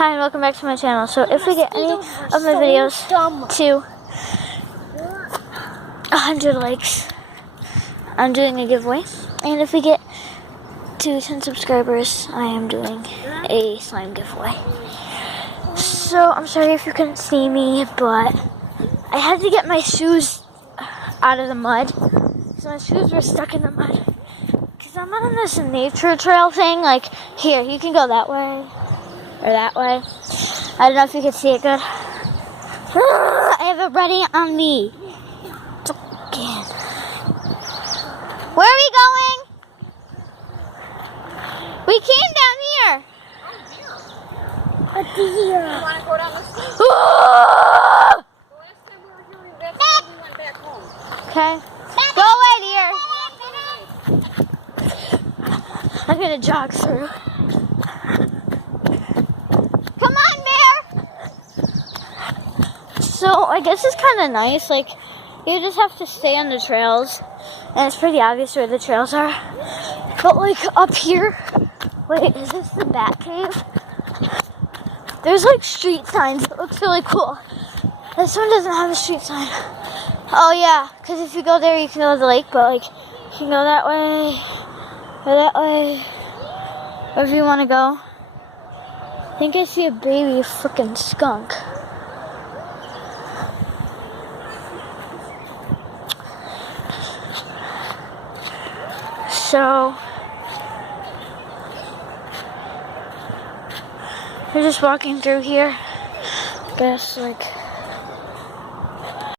Hi and welcome back to my channel. So if we get any of my videos to 100 likes, I'm doing a giveaway. And if we get to 10 subscribers, I am doing a slime giveaway. So I'm sorry if you couldn't see me, but I had to get my shoes out of the mud. So my shoes were stuck in the mud. Because I'm on this nature trail thing. Like, here, you can go that way. Or that way. I don't know if you can see it good. I have a ready on me. Again. Where are we going? We came down here. What's here? You want to go down the street? Oh! The last time we were here, we went back home. Okay. Go away, dear. I'm gonna jog through. Come on, Bear! So, I guess it's kind of nice. Like, you just have to stay on the trails. And it's pretty obvious where the trails are. But, like, up here... Wait, is this the Bat Cave? There's, like, street signs. It looks really cool. This one doesn't have a street sign. Oh, yeah. Because if you go there, you can go to the lake. But, like, you can go that way. Or that way. Wherever you want to go. I think I see a baby freaking skunk. So, we're just walking through here. I guess, like,